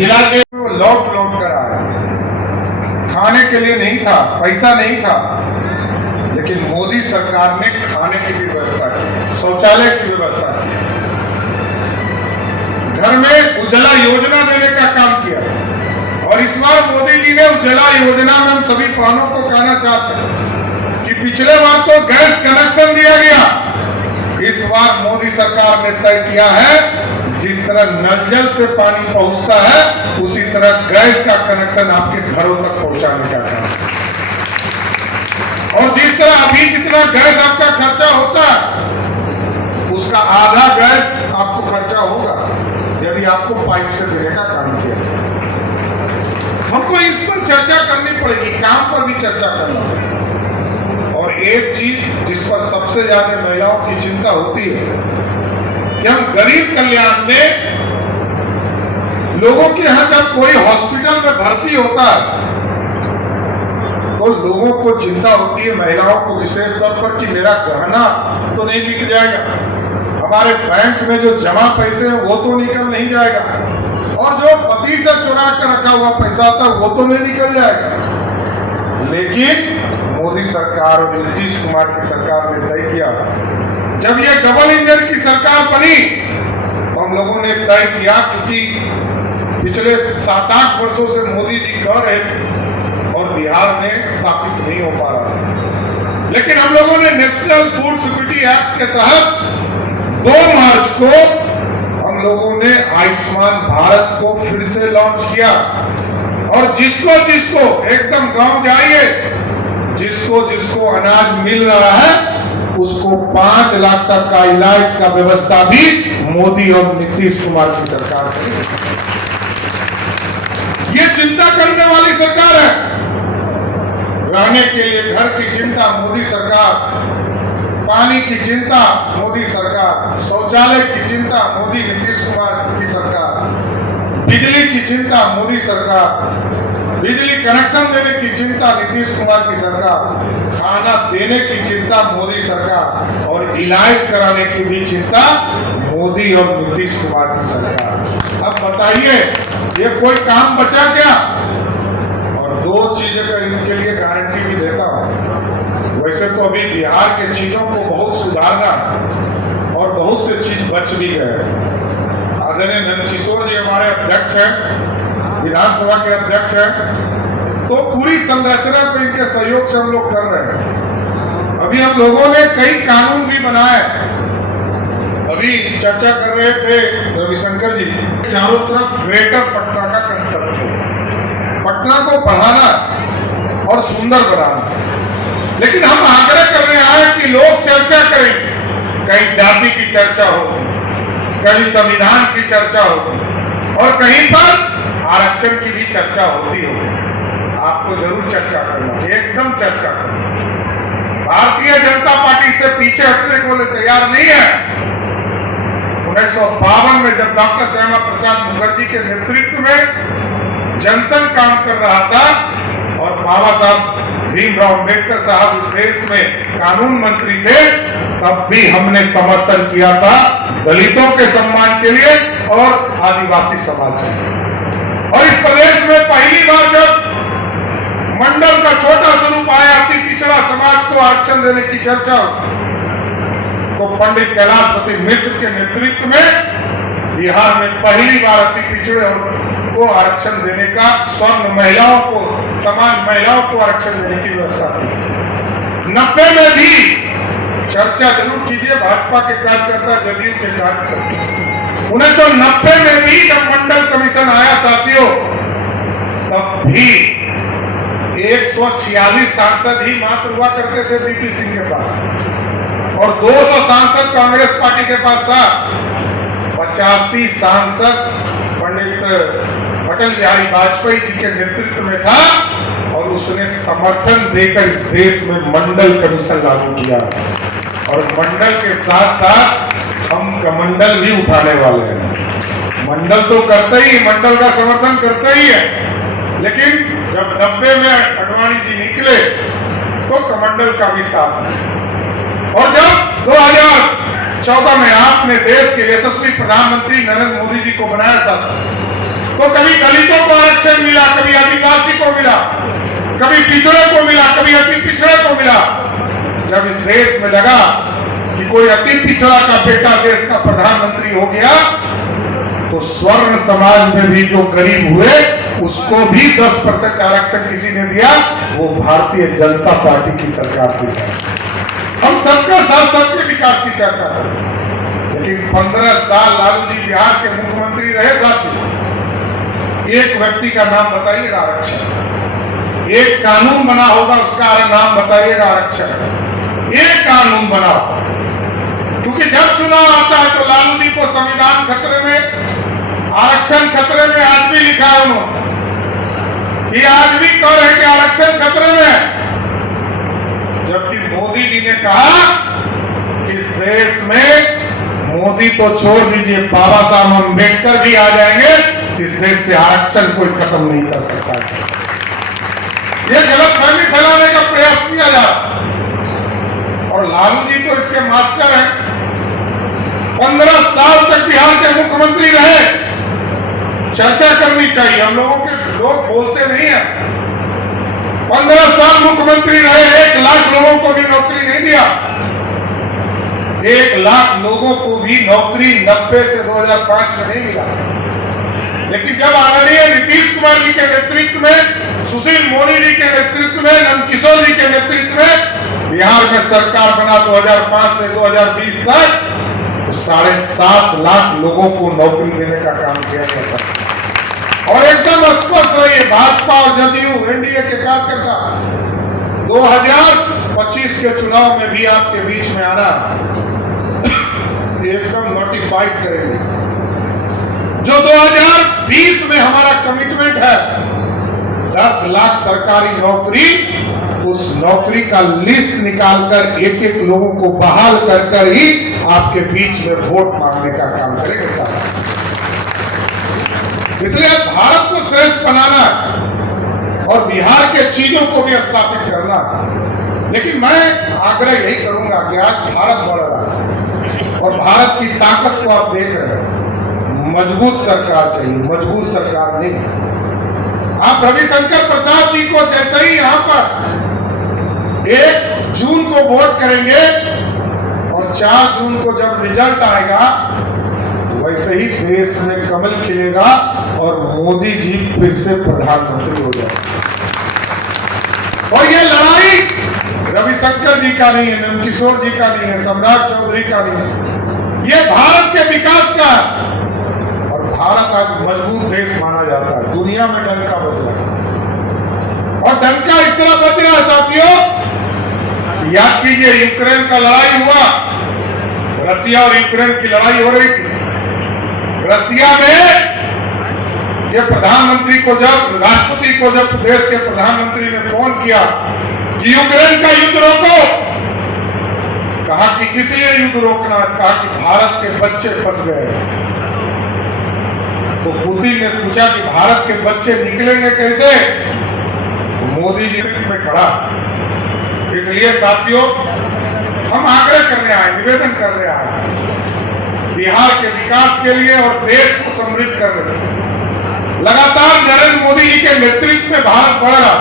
जिला के लौट कर आया, खाने के लिए नहीं था, पैसा नहीं था, लेकिन मोदी सरकार ने खाने की भी व्यवस्था की, शौचालय की व्यवस्था की, घर में उज्ज्वला योजना देने का काम किया। और इस बार मोदी जी ने उज्ज्वला योजना में हम सभी बहनों को कहना चाहते हैं कि पिछले बार तो गैस कनेक्शन दिया गया, इस बार मोदी सरकार ने तय किया है जिस तरह नल जल से पानी पहुंचता है उसी तरह गैस का कनेक्शन आपके घरों तक पहुंचाने का काम। और जिस तरह अभी जितना गैस आपका खर्चा होता है उसका आधा गैस आपको खर्चा होगा यदि आपको पाइप से देने का काम किया जाए। हमको इस पर चर्चा करनी पड़ेगी, काम पर भी चर्चा करना पड़ेगी। और एक चीज जिस पर सबसे ज्यादा महिलाओं की चिंता होती है कि हम गरीब कल्याण में लोगों के यहां जब कोई हॉस्पिटल में भर्ती होता है तो लोगों को चिंता होती है, महिलाओं को विशेष तौर पर कि मेरा गहना तो नहीं बिक जाएगा, हमारे बैंक में जो जमा पैसे हैं वो तो निकल नहीं जाएगा, और जो पति से चुरा कर रखा हुआ पैसा था वो तो नहीं निकल जाएगा। लेकिन मोदी सरकार और नीतीश कुमार की सरकार ने तय किया, जब ये डबल इंजन की सरकार बनी तो हम लोगों ने तय किया, क्योंकि पिछले 7-8 वर्षों से मोदी जी कर रहे थे और बिहार में स्थापित नहीं हो पा रहा, लेकिन हम लोगों ने नेशनल फूड सिक्योरिटी एक्ट के तहत 2 मार्च को हम लोगों ने आयुष्मान भारत को फिर से लॉन्च किया। और जिसको जिसको एकदम गांव जाइए, जिसको जिसको अनाज मिल रहा है उसको 5 लाख तक का इलाज का व्यवस्था भी मोदी और नीतीश कुमार की सरकार करेगी। ये चिंता करने वाली सरकार है। रहने के लिए घर की चिंता मोदी सरकार, पानी की चिंता मोदी सरकार, शौचालय की चिंता मोदी नीतीश कुमार की सरकार, बिजली की चिंता मोदी सरकार, बिजली कनेक्शन देने की चिंता नीतीश कुमार की सरकार, खाना देने की चिंता मोदी सरकार, और इलाज कराने की भी चिंता मोदी और नीतीश कुमार की सरकार। अब बताइए ये कोई काम बचा क्या? और 2 चीजों का इनके लिए गारंटी भी देता हूं। वैसे तो अभी बिहार के चीजों को बहुत सुधारना और बहुत से चीज बच भी गए। आदरणीय नंदकिशोर जी हमारे अध्यक्ष हैं, विधानसभा के अध्यक्ष हैं, तो पूरी संरचना को इनके सहयोग से हम लोग कर रहे हैं। अभी हम लोगों ने कई कानून भी बनाए। अभी चर्चा कर रहे थे रविशंकर जी, चारों तरफ ग्रेटर पटना का कंसेप्ट है, पटना को बढ़ाना और सुंदर बनाना। लेकिन हम आग्रह करने आए कि लोग चर्चा करें, कहीं जाति की चर्चा हो, कहीं संविधान की चर्चा हो, और कहीं पर आरक्षण की भी चर्चा होती हो। आपको जरूर चर्चा करना चाहिए, एकदम चर्चा करना। भारतीय जनता पार्टी से पीछे हटने को तैयार नहीं है। 1952 में जब डॉक्टर श्यामा प्रसाद मुखर्जी के नेतृत्व में जनसंघ काम कर रहा था और बाबा साहब भीमराव अम्बेडकर साहब इस देश में कानून मंत्री थे, तब भी हमने समर्थन किया था दलितों के सम्मान के लिए और आदिवासी समाज के लिए। और इस प्रदेश में पहली बार जब मंडल का छोटा स्वरूप आया, अति पिछड़ा समाज को आरक्षण देने की चर्चा, तो पंडित कैलाशपति मिश्र के नेतृत्व में बिहार में पहली बार अति पिछड़े को आरक्षण देने का, स्वर्ण महिलाओं को, समान महिलाओं को आरक्षण देने की व्यवस्था की। 90 में भी चर्चा जरूर कीजिए, भाजपा के कार्यकर्ता, जदयू के कार्यकर्ता। 1990 में भी जब मंडल कमीशन आया साथियों, तब भी 146 सांसद ही मात्र हुआ करते थे बीपी सिंह के पास, और 200 सांसद कांग्रेस पार्टी के पास था। 85 सांसद पंडित अटल बिहारी वाजपेयी जी के नेतृत्व में था, और उसने समर्थन देकर इस देश में मंडल कमीशन लागू किया। और मंडल के साथ साथ हम कमंडल भी उठाने वाले हैं। मंडल तो करते ही, मंडल का समर्थन करते ही है, लेकिन जब 90 में अडवाणी जी निकले तो कमंडल का भी साथ है। और जब 2014 में आपने देश के यशस्वी प्रधानमंत्री नरेंद्र मोदी जी को बनाया था, तो कभी दलितों को आरक्षण मिला, कभी आदिवासी को मिला, कभी पिछड़े को मिला, कभी अति पिछड़े को मिला। जब इस देश में लगा कि कोई अति पिछड़ा का बेटा देश का प्रधानमंत्री हो गया, तो स्वर्ण समाज में भी जो गरीब हुए उसको भी 10% आरक्षण किसी ने दिया, वो भारतीय जनता पार्टी की सरकार थी। हम सबका साथ, सबके विकास की चर्चा करें, लेकिन 15 साल लालू जी बिहार के मुख्यमंत्री रहे। साथी, एक व्यक्ति का नाम बताइएगा आरक्षण, एक कानून बना होगा उसका नाम बताइएगा आरक्षण, एक कानून बनाओ। क्योंकि जब चुनाव आता है तो लालू जी को संविधान खतरे में, आरक्षण खतरे में, आज भी लिखा है उन्होंने, ये आज भी कह रहे कि आरक्षण खतरे में। जबकि मोदी जी ने कहा कि इस देश में मोदी तो छोड़ दीजिए, बाबा साहब अम्बेडकर भी आ जाएंगे, इस देश से आरक्षण कोई खत्म नहीं कर सकता। ये गलतफहमी फैलाने का प्रयास किया जा रहा, और लालू जी तो इसके मास्टर हैं। 15 साल तक बिहार के मुख्यमंत्री रहे। चर्चा करनी चाहिए, हम लोगों के लोग बोलते नहीं है। 15 साल मुख्यमंत्री रहे, 1 लाख लोगों को भी नौकरी नहीं दिया। 1 लाख लोगों को भी नौकरी 90 से 2005 में नहीं मिला। लेकिन जब आदरणीय नीतीश कुमार जी के नेतृत्व में, सुशील मोदी जी के नेतृत्व में, नंदकिशोर जी के नेतृत्व में बिहार में सरकार बना 2005 से 2020 तक, तो 7.5 लाख लोगों को नौकरी देने का काम किया गया सर। और एकदम स्पष्ट रहिए, भाजपा और जदयू एनडीए के कार्यकर्ता 2025 के चुनाव में भी आपके बीच में आना एकदम नोटिफाइड करेंगे। जो 2020 में हमारा कमिटमेंट है 10 लाख सरकारी नौकरी, उस नौकरी का लिस्ट निकालकर एक लोगों को बहाल कर ही आपके बीच में वोट मांगने का काम करेंगे साहब। इसलिए भारत को श्रेष्ठ बनाना और बिहार के चीजों को भी स्थापित करना। लेकिन मैं आग्रह यही करूंगा कि आज भारत बढ़ रहा है और भारत की ताकत को आप देख रहे हैं। मजबूत सरकार चाहिए, मजबूत सरकार नहीं। आप रविशंकर प्रसाद जी को जैसे ही यहाँ पर 1 जून को वोट करेंगे और 4 जून को जब रिजल्ट आएगा, वैसे ही देश में कमल खिलेगा और मोदी जी फिर से प्रधानमंत्री हो जाएंगे। और ये लड़ाई रविशंकर जी का नहीं है, नंदकिशोर जी का नहीं है, सम्राट चौधरी का नहीं है, ये भारत के विकास का है। और भारत आज मजबूत देश माना जाता है, दुनिया में डंका बज रहा है। और डंका इस तरह बज रहा है साथियों, याद कीजिए यूक्रेन का लड़ाई हुआ, रसिया और यूक्रेन की लड़ाई हो रही थी। रसिया में ये प्रधानमंत्री को जब, राष्ट्रपति को जब देश के प्रधानमंत्री ने फोन किया कि यूक्रेन का युद्ध रोको, कहा कि किस लिए युद्ध रोकना, कहा कि भारत के बच्चे फंस गए। तो पुतिन ने पूछा कि भारत के बच्चे निकलेंगे कैसे, तो मोदी जी में खड़ा। इसलिए साथियों, हम आग्रह करने आए, निवेदन करने आए बिहार के विकास के लिए और देश को समृद्ध करने के लिए। लगातार नरेंद्र मोदी जी के नेतृत्व में भारत बढ़ेगा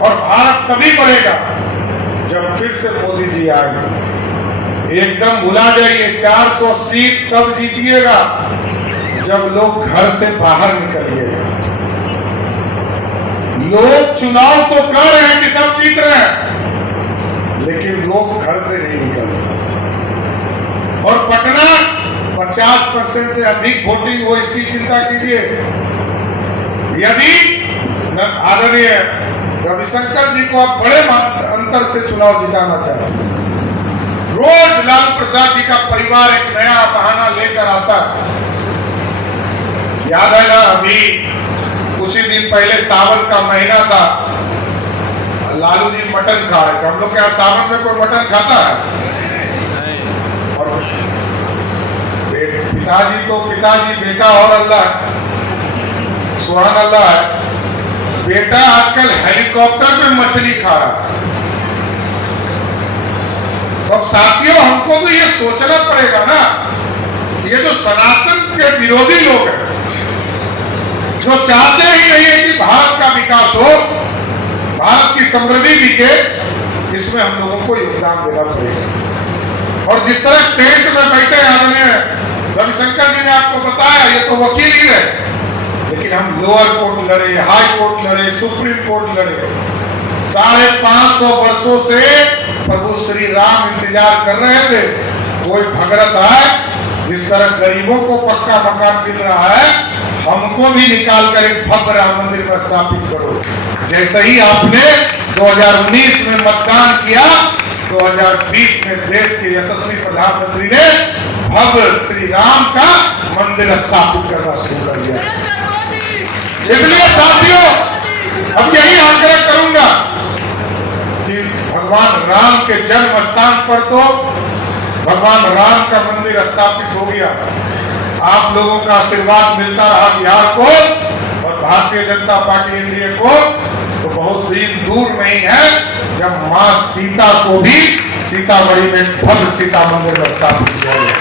और भारत तभी बढ़ेगा जब फिर से मोदी जी आएंगे। एकदम भुला जाइए, 400 सीट तब जीतिएगा जब लोग घर से बाहर निकलिएगा। लोग चुनाव तो कर रहे हैं कि सब जीत रहे हैं, लेकिन लोग घर से नहीं निकल रहे। और पटना 50% से अधिक वोटिंग हो, इसकी चिंता कीजिए। यदि आदरणीय रविशंकर जी को आप बड़े अंतर से चुनाव जिताना चाहते, रोज लालू प्रसाद जी का परिवार एक नया बहाना लेकर आता है। याद है ना, अभी कुछ ही दिन पहले सावन का महीना था, लालू जी मटन खा रहे थे। हम लोग क्या सावन में कोई मटन खाता है? पिताजी बेटा और अल्लाह, सुभान अल्लाह है। बेटा आजकल हेलीकॉप्टर में मछली खा रहा है। अब साथियों, हमको तो ये सोचना पड़ेगा ना, ये जो सनातन के विरोधी लोग हैं, जो चाहते ही नहीं है कि भारत का विकास हो, भारत की समृद्धि दिखे, इसमें हम लोगों को योगदान देना पड़ेगा। और जिस तरह टेंट में बैठे आदरणीय रविशंकर जी ने आपको बताया, ये तो वकील ही है, लेकिन हम लोअर कोर्ट लड़े, हाई कोर्ट लड़े, सुप्रीम कोर्ट लड़े, 550 वर्षों से प्रभु श्री राम इंतजार कर रहे थे। कोई भगरत है, जिस तरह गरीबों को पक्का मकान मिल रहा है, हमको भी निकाल कर एक भव्य राम मंदिर में स्थापित करो। जैसे ही आपने 2019 में मतदान किया, 2020 में देश के यशस्वी प्रधानमंत्री ने भव्य श्री राम का मंदिर स्थापित करना शुरू कर दिया। इसलिए साथियों, अब यही आग्रह करूंगा कि भगवान राम के जन्म स्थान पर तो भगवान राम का मंदिर स्थापित हो गया। आप लोगों का आशीर्वाद मिलता रहा बिहार को और भारतीय जनता पार्टी एनडीए को, तो बहुत दिन दूर नहीं है जब मां सीता को भी सीतामढ़ी में भव्य सीता मंदिर स्थापित किया गया।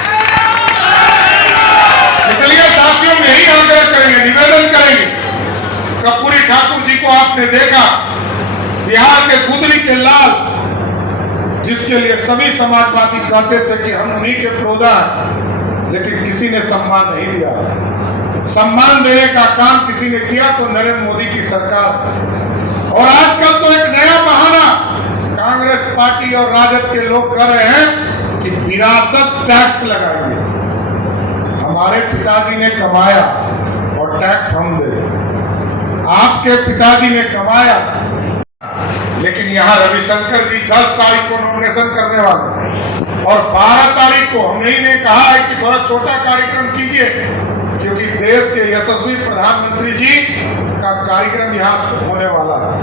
इसलिए साथियों, यही आग्रह करेंगे, निवेदन करेंगे। कर्पूरी ठाकुर जी को आपने देखा, बिहार के गुदरी के लाल, जिसके लिए सभी समाजवादी चाहते थे कि हम उन्हीं के प्रोदा हैं, लेकिन किसी ने सम्मान नहीं दिया। सम्मान देने का काम किसी ने किया तो नरेंद्र मोदी की सरकार। और आजकल तो एक नया बहाना कांग्रेस पार्टी और राजद के लोग कर रहे हैं कि विरासत टैक्स लगाएंगे। हमारे पिताजी ने कमाया और टैक्स हम दे, आपके पिताजी ने कमाया, लेकिन यहाँ रविशंकर जी 10 तारीख को नॉमिनेशन करने वाले और 12 तारीख को हमने ही ने कहा है कि थोड़ा छोटा कार्यक्रम कीजिए, क्योंकि देश के यशस्वी प्रधानमंत्री जी का कार्यक्रम यहाँ होने वाला है।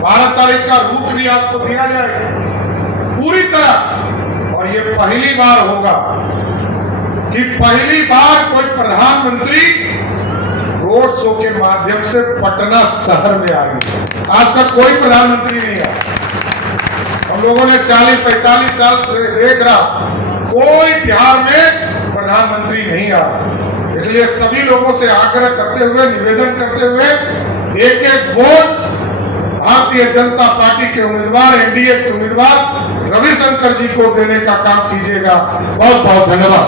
12 तारीख का रूट भी आपको दिया जाएगा पूरी तरह। और ये पहली बार होगा कि पहली बार कोई प्रधानमंत्री रोड शो के माध्यम से पटना शहर में आएंगे। आज तक कोई प्रधानमंत्री नहीं आया। हम लोगों ने 40-45 साल से देख रहा, कोई बिहार में प्रधानमंत्री नहीं आया। इसलिए सभी लोगों से आग्रह करते हुए, निवेदन करते हुए, एक वोट भारतीय जनता पार्टी के उम्मीदवार, एनडीए के उम्मीदवार रविशंकर जी को देने का काम कीजिएगा। बहुत बहुत धन्यवाद।